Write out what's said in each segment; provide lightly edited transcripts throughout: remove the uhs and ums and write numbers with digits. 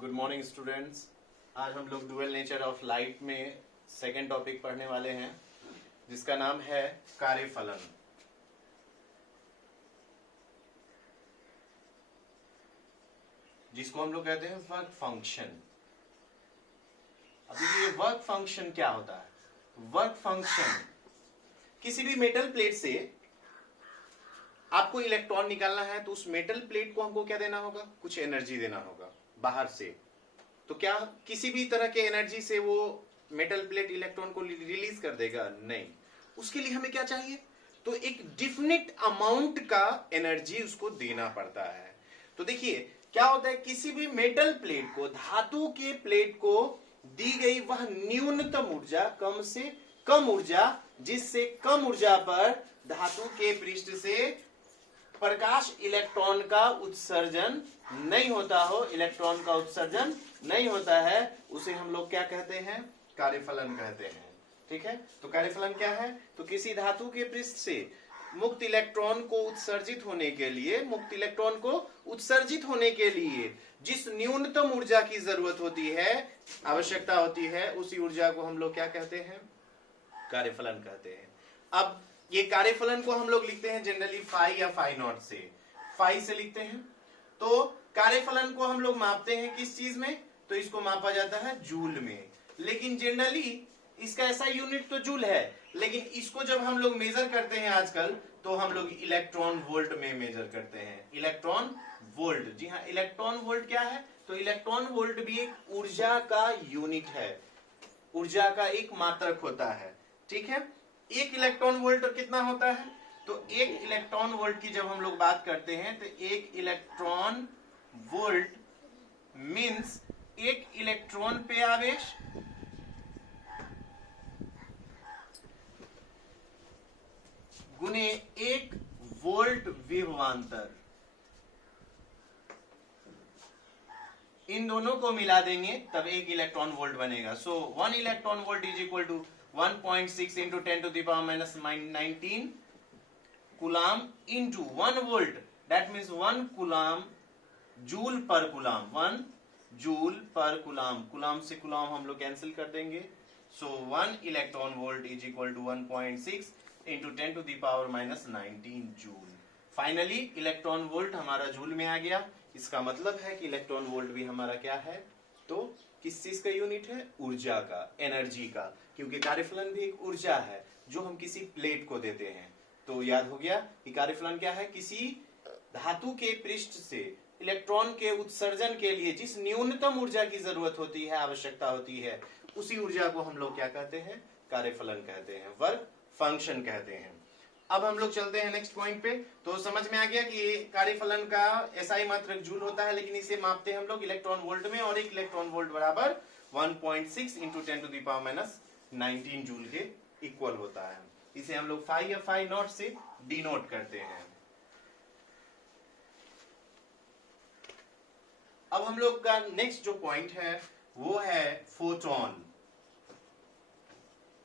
Good morning students. आज हम लोग डुअल नेचर ऑफ लाइट में सेकेंड टॉपिक पढ़ने वाले हैं जिसका नाम है कार्यफलन। जिसको हम लोग कहते हैं वर्क फंक्शन। अभी ये वर्क फंक्शन क्या होता है? वर्क फंक्शन, किसी भी मेटल प्लेट से आपको इलेक्ट्रॉन निकालना है तो उस मेटल प्लेट को हमको क्या देना होगा? कुछ एनर्जी देना होगा बाहर से। तो क्या किसी भी तरह के एनर्जी से वो मेटल प्लेट इलेक्ट्रॉन को रिलीज कर देगा? नहीं। उसके लिए हमें क्या चाहिए? तो एक डिफिनिट अमाउंट का एनर्जी उसको देना पड़ता है। तो देखिए क्या होता है, किसी भी मेटल प्लेट को, धातु के प्लेट को दी गई वह न्यूनतम ऊर्जा, कम से कम ऊर्जा, जिससे कम ऊर्जा पर धातु के पृष्ठ से प्रकाश इलेक्ट्रॉन का उत्सर्जन नहीं होता हो, इलेक्ट्रॉन का उत्सर्जन नहीं होता है, उसे हम लोग क्या कहते हैं? कार्यफलन कहते हैं। ठीक है, तो कार्यफलन क्या है? तो किसी धातु के पृष्ठ से मुक्त इलेक्ट्रॉन को उत्सर्जित होने के लिए, मुक्त इलेक्ट्रॉन को उत्सर्जित होने के लिए जिस न्यूनतम ऊर्जा की जरूरत होती है, आवश्यकता होती है, उसी ऊर्जा को हम लोग क्या कहते हैं? कार्यफलन कहते हैं। अब ये कार्यफलन को हम लोग लिखते हैं जनरली फाई या फाई नॉट से, फाई से लिखते हैं। तो कार्यफलन को हम लोग मापते हैं किस चीज में? तो इसको मापा जाता है जूल में। लेकिन जनरली इसका ऐसा यूनिट तो जूल है, लेकिन इसको जब हम लोग मेजर करते हैं आजकल, तो हम लोग इलेक्ट्रॉन वोल्ट में मेजर करते हैं। इलेक्ट्रॉन वोल्ट, जी हाँ, इलेक्ट्रॉन वोल्ट क्या है? तो इलेक्ट्रॉन वोल्ट भी एक ऊर्जा का यूनिट है, ऊर्जा का एक मात्रक होता है। ठीक है, एक इलेक्ट्रॉन वोल्ट कितना होता है? तो एक इलेक्ट्रॉन वोल्ट की जब हम लोग बात करते हैं तो एक इलेक्ट्रॉन वोल्ट मींस एक इलेक्ट्रॉन पे आवेश गुने एक वोल्ट विभवांतर। इन दोनों को मिला देंगे तब एक इलेक्ट्रॉन वोल्ट बनेगा। So 1 electron volt is equal to 1.6 into 10 to the power minus 19 coulomb into 1 volt, that means 1 coulomb joule per coulomb, 1 joule per coulomb. Coulomb से कूलाम हम लोग कैंसिल कर देंगे। So 1 electron volt is equal to 1.6 into 10 to the power minus 19 joule. Finally electron volt हमारा joule में आ गया। इसका मतलब है कि इलेक्ट्रॉन वोल्ट भी हमारा क्या है? तो किस चीज का यूनिट है? ऊर्जा का, एनर्जी का, क्योंकि कार्यफलन भी एक ऊर्जा है जो हम किसी प्लेट को देते हैं। तो याद हो गया कि कार्यफलन क्या है? किसी धातु के पृष्ठ से इलेक्ट्रॉन के उत्सर्जन के लिए जिस न्यूनतम ऊर्जा की जरूरत होती है, आवश्यकता होती है, उसी ऊर्जा को हम लोग क्या कहते हैं? कार्यफलन कहते हैं, वर्क फंक्शन कहते हैं। अब हम लोग चलते हैं नेक्स्ट पॉइंट पे। तो समझ में आ गया कि कार्यफलन का एसआई मात्रक जूल होता है, लेकिन इसे मापते हैं हम लोग इलेक्ट्रॉन वोल्ट में, और एक इलेक्ट्रॉन वोल्ट बराबर 1.6 into 10 to the power minus 19 joule के इक्वल होता है। इसे हम लोग फाई या फाई नॉट से डिनोट करते हैं। अब हम लोग का नेक्स्ट जो पॉइंट है वो है फोटोन।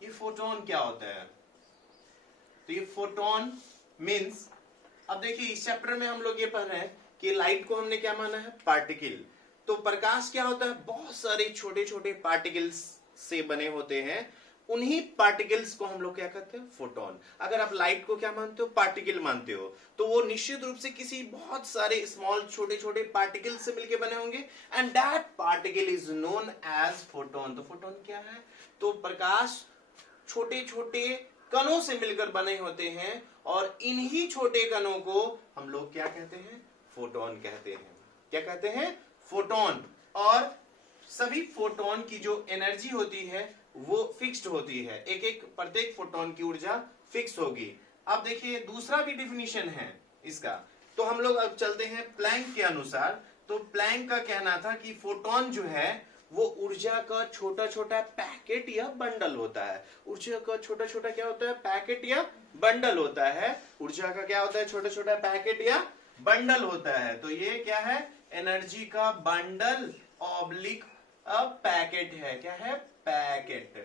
ये फोटोन क्या होता है? तो ये फोटोन मींस, अब देखिए इस चैप्टर में हम लोग ये पढ़ रहे हैं कि लाइट को हमने क्या माना है? पार्टिकल। तो प्रकाश क्या होता है? बहुत सारे छोटे छोटे पार्टिकल्स से बने होते हैं। उन्हीं पार्टिकल्स को हम लोग क्या कहते हैं? फोटोन। अगर आप लाइट को क्या मानते हो? पार्टिकल मानते हो, तो वो निश्चित रूप से किसी बहुत सारे स्मॉल छोटे छोटे पार्टिकल से मिलकर बने होंगे, and that particle is known as photon. तो फोटोन क्या है? तो प्रकाश छोटे छोटे कणों से मिलकर बने होते हैं, और इन्हीं छोटे कणों को हम लोग क्या कहते हैं? फोटोन कहते हैं। क्या कहते हैं? फोटोन। और सभी फोटोन की जो एनर्जी होती है वो फिक्स्ड होती है, एक एक प्रत्येक फोटोन की ऊर्जा फिक्स होगी। अब देखिए दूसरा भी डिफिनीशन है इसका। तो हम लोग अब चलते हैं प्लैंक के अनुसार। तो प्लैंक का कहना था कि फोटोन जो है वो ऊर्जा का छोटा छोटा पैकेट या बंडल होता है। ऊर्जा का छोटा छोटा क्या होता है? पैकेट या बंडल होता है। ऊर्जा का क्या होता है? छोटा छोटा पैकेट या बंडल होता है। तो ये क्या है? एनर्जी का बंडल ऑब्लिक अब पैकेट है। क्या है? पैकेट।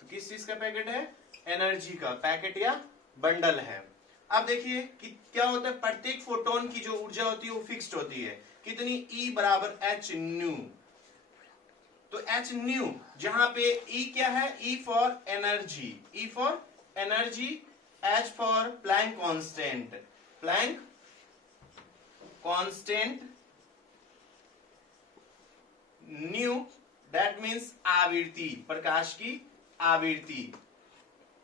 तो किस चीज का पैकेट है? एनर्जी का पैकेट या बंडल है। अब देखिए कि क्या होता है, प्रत्येक फोटोन की जो ऊर्जा होती है वो फिक्स्ड होती है। कितनी? E बराबर h न्यू। तो एच न्यू, जहां पे ई क्या है, E for energy, E for energy, H for Planck constant, Planck constant, nu that means आवृत्ति, प्रकाश की आवृत्ति।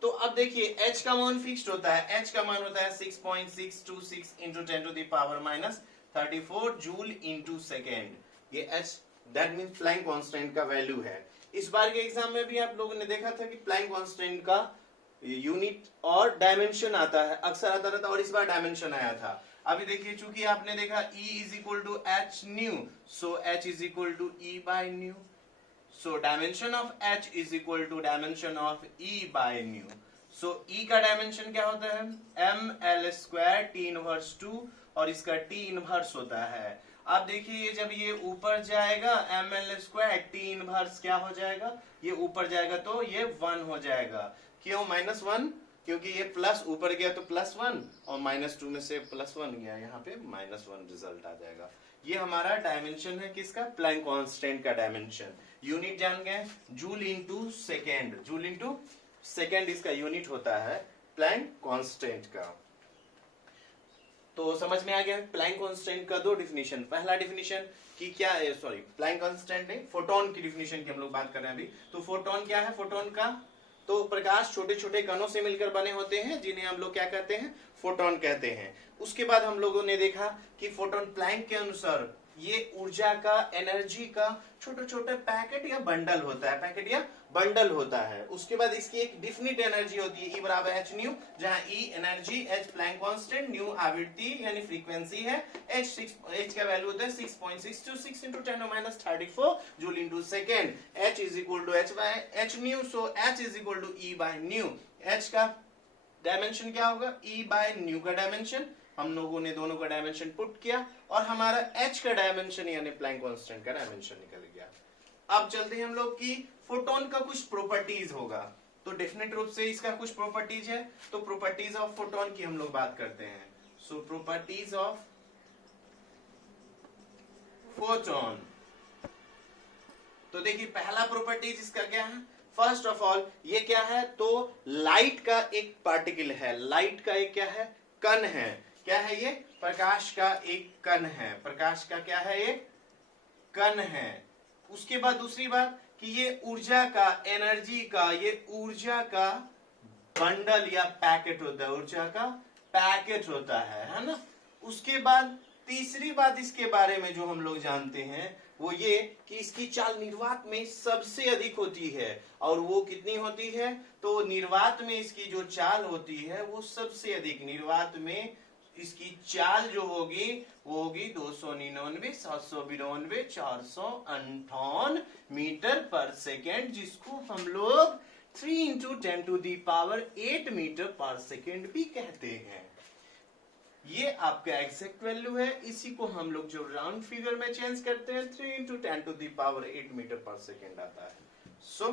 तो अब देखिए h का मान फिक्स्ड होता है, h का मान होता है 6.626 into 10 to the power minus 34 joule into second, ये h that means Planck constant का वैल्यू है। इस बार के एग्जाम में भी आप लोगों ने देखा था कि प्लैंक कांस्टेंट का यूनिट और डायमेंशन आता है, अक्सर आता रहता, और इस बार डायमेंशन आया था। अभी देखिए चूंकि आपने देखा E is equal to H nu, so H is equal to E by nu, so dimension of H is equal to dimension of E by nu. So E का डायमेंशन क्या होता है, ml स्क्वायर T इनवर्स 2, और इसका T inverse होता है। अब देखिए जब ये ऊपर जाएगा ml स्क्वायर T इनवर्स क्या हो जाएगा, ये ऊपर जाएगा तो ये 1 हो जाएगा। क्यों -1, क्योंकि ये प्लस ऊपर गया तो +1 और -2 में से +1 गया, यहाँ पे -1 रिजल्ट आ जाएगा। ये हमारा डायमेंशन है किसका, प्लैंक कांस्टेंट का डायमेंशन। यूनिट जान गए, joule into second, joule into second इसका यूनिट होता है प्लैंक कांस्टेंट का। तो समझ में आ गया प्लैंक कांस्टेंट का दो डिफिनीशन। पहला डिफिनीशन कि क्या है, सॉरी प्लैंक कांस्टेंट नहीं, फोटोन की डिफिनीशन की हम लोग बात कर रहे हैं अभी। तो फोटोन क्या है, फोटोन का तो प्रकाश छोटे छोटे कणों से मिलकर बने होते हैं, जिन्हें हम लोग क्या कहते हैं, फोटोन कहते हैं। उसके बाद हम लोगों ने देखा कि फोटोन प्लैंक के अनुसार ये ऊर्जा का, एनर्जी का छोटे छोटे पैकेट या बंडल होता है, पैकेट या बंडल होता है। उसके बाद इसकी एक डिफिनिट एनर्जी होती है, E बराबर एच न्यू, जहां E energy, H Planck constant, nu आवृत्ति यानी फ्रीक्वेंसी है, H का वैल्यू होता है 6.626 into 10⁻34 joule into second. H is equal to H by H nu, so H is equal to E by nu. H का dimension क्या होगा, E by nu का डायमेंशन, हम लोगों ने दोनों का डायमेंशन पुट किया और हमारा H का डायमेंशन यानी प्लैंक कांस्टेंट का डायमेंशन निकल गया। अब चलते हैं हम लोग की फोटोन का कुछ प्रॉपर्टीज होगा, तो डेफिनेट रूप से इसका कुछ प्रॉपर्टीज है, तो प्रॉपर्टीज ऑफ फोटोन की हम लोग बात करते हैं। सो प्रॉपर्टीज ऑफ फोटोन, तो देखिए पहला प्रॉपर्टीज इसका क्या है, फर्स्ट ऑफ ऑल ये क्या है, तो लाइट का एक पार्टिकल है, लाइट का एक क्या है, कण है। क्या है ये, प्रकाश का एक कण है, प्रकाश का क्या है, ये कण है। उसके बाद दूसरी बात कि ये ऊर्जा का, एनर्जी का, ये ऊर्जा का बंडल या पैकेट होता है, ऊर्जा का पैकेट होता है ना। उसके बाद तीसरी बात इसके बारे में जो हम लोग जानते हैं वो ये कि इसकी चाल निर्वात में सबसे अधिक होती है, और वो कितनी होती है, तो निर्वात में इसकी जो चाल होती है वो सबसे अधिक, निर्वात में इसकी चाल जो होगी वो होगी 299, 792, 458 मीटर पर सेकेंड, जिसको हम लोग 3 into 10 to the power 8 metre per second भी कहते हैं। ये आपका एग्जैक्ट वैल्यू है, इसी को हम लोग जो राउंड फिगर में चेंज करते हैं 3 into 10 to the power 8 metre per second आता है। सो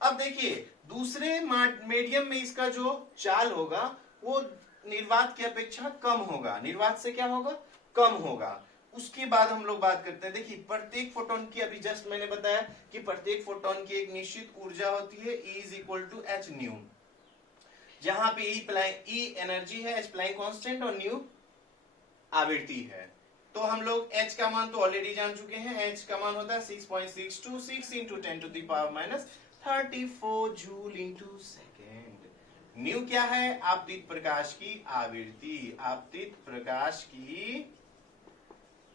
अब देखिए दूसरे मीडियम में इसका जो चाल होगा वो निर्वात की अपेक्षा कम होगा, निर्वात से क्या होगा, कम होगा। उसके बाद हम लोग बात करते हैं, देखिए प्रत्येक फोटोन की, अभी जस्ट मैंने बताया कि प्रत्येक फोटोन की एक निश्चित ऊर्जा होती है, E is equal to H nu, जहां पे E एनर्जी है, H प्लैंक कांस्टेंट और न्यू आवृत्ति है। तो हम लोग H का मान तो ऑलरेडी जान चुके हैं, H का मान होता है 6.626 into 10 to the power minus 34 joule into second. Nu क्या है, आपतित प्रकाश की आवृत्ति, आपतित प्रकाश की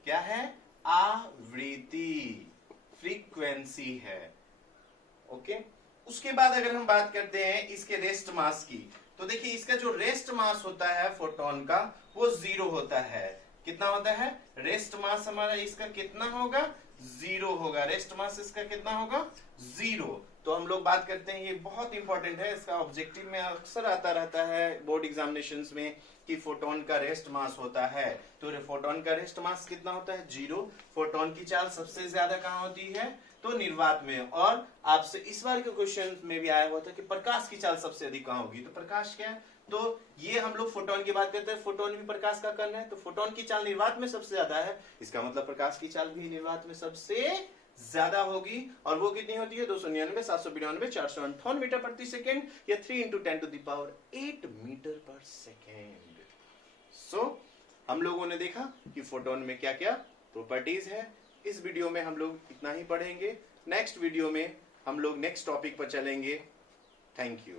क्या है, आवृत्ति, फ्रीक्वेंसी है। ओके, उसके बाद अगर हम बात करते हैं इसके रेस्ट मास की, तो देखिए इसका जो रेस्ट मास होता है फोटोन का वो 0 होता है। कितना होता है, रेस्ट मास हमारा इसका कितना होगा, 0 होगा, रेस्ट मास इसका कितना होगा, 0। तो हम लोग बात करते हैं, ये बहुत इंपॉर्टेंट है, इसका ऑब्जेक्टिव में अक्सर आता रहता है बोर्ड एग्जामिनेशंस में कि फोटोन का रेस्ट मास होता है। तो फोटोन का रेस्ट मास कितना होता है, 0। फोटोन की चाल सबसे ज्यादा कहाँ होती है, तो निर्वात में। और आपसे इस बार के क्वेश्चन में भी आया हुआ था कि प्रकाश की चाल सबसे अधिक कहाँ होगी, तो प्रकाश क्या है, तो ये हम लोग फोटोन की बात करते हैं, फोटोन भी प्रकाश का कण है, तो फोटोन की चाल निर्वात में सबसे ज्यादा है, इसका मतलब प्रकाश की चाल भी निर्वात में सबसे ज्यादा होगी, और वो कितनी होती है 299, 792, 458 मीटर प्रति सेकेंड, या 3 × 10⁸ मीटर पर सेकेंड। सो हम लोगों ने देखा कि फोटोन में क्या क्या प्रॉपर्टीज है। इस वीडियो में हम लोग इतना ही पढ़ेंगे। नेक्स्ट वीडियो में हम लोग नेक्स्ट टॉपिक पर चलेंगे। Thank you.